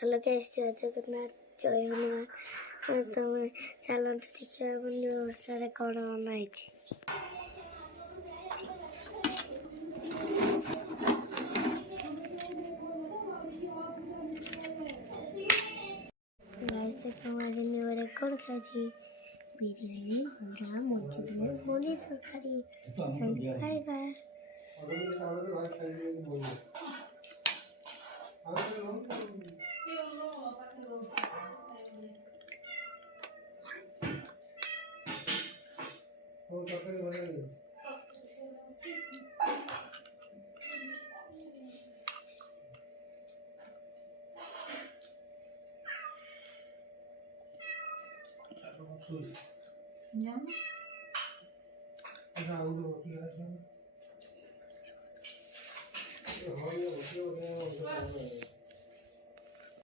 Hello guys, जय जगन्नाथ, जय हनुमान। तमें चलते देखिए बहुत कौन बना कौन खाई बिरियानी भंडा मंचूरियन पनीर तरकारी खाइबा